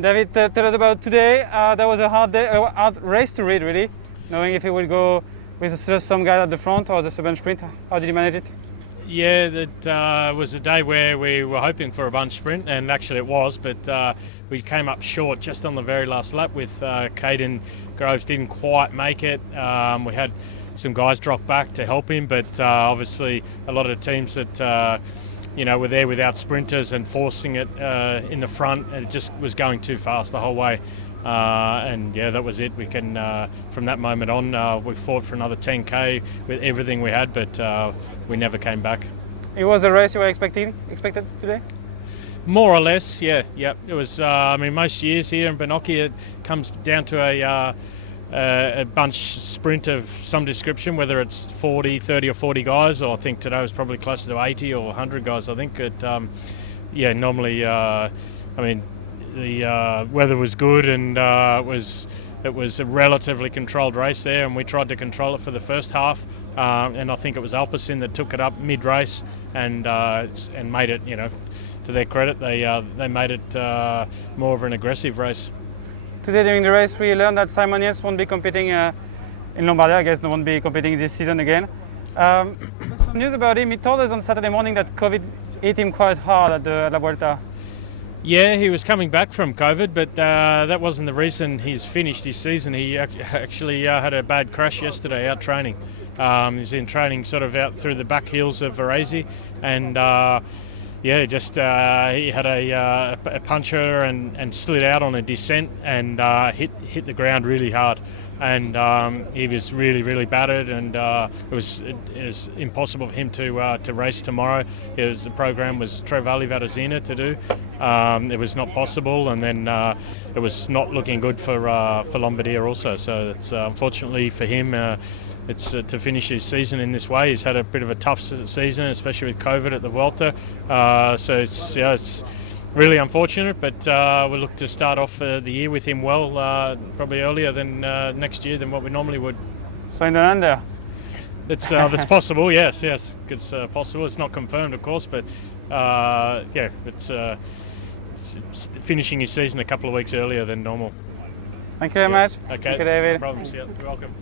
David, tell us about today. That was a hard race to read, really, knowing if it would go with just some guy at the front or the sub sprint. How did you manage it? Yeah, that was a day where we were hoping for a bunch sprint, and actually it was, but we came up short just on the very last lap with Caden Groves didn't quite make it. We had some guys drop back to help him, but obviously a lot of the teams that were there without sprinters and forcing it in the front, and it just was going too fast the whole way. And yeah, that was it. We can from that moment on, we fought for another 10k with everything we had, but we never came back. It was a race you were expected today? More or less, yeah. It was. Most years here in Bernocchi, it comes down to a bunch sprint of some description, whether it's 40, 30 or 40 guys, or I think today was probably closer to 80 or 100 guys, I think. Normally, the weather was good, and it was a relatively controlled race there, and we tried to control it for the first half, and I think it was Alpecin that took it up mid-race and made it, to their credit, they made it more of an aggressive race. Today during the race we learned that Simon Yates won't be competing in Lombardia. I guess no won't be competing this season again. Some news about him. He told us on Saturday morning that COVID hit him quite hard at the La Vuelta. Yeah, he was coming back from COVID, but that wasn't the reason he's finished his season. He actually had a bad crash yesterday out training. He's in training sort of out through the back hills of Varese, and he had a puncture and slid out on a descent and hit the ground really hard. And he was really, really battered, and it was impossible for him to race tomorrow. The program was Trevali Varazina to do. It was not possible, and then it was not looking good for Lombardia also. So it's unfortunately for him, it's to finish his season in this way. He's had a bit of a tough season, especially with COVID at the Vuelta. So it's really unfortunate, but we'll look to start off the year with him well, probably earlier than next year than what we normally would. So in the end there? That's possible, yes. It's possible. It's not confirmed, of course, but it's finishing his season a couple of weeks earlier than normal. Thank you very much. Okay, Thank you, David. No problems. Yeah, you're welcome.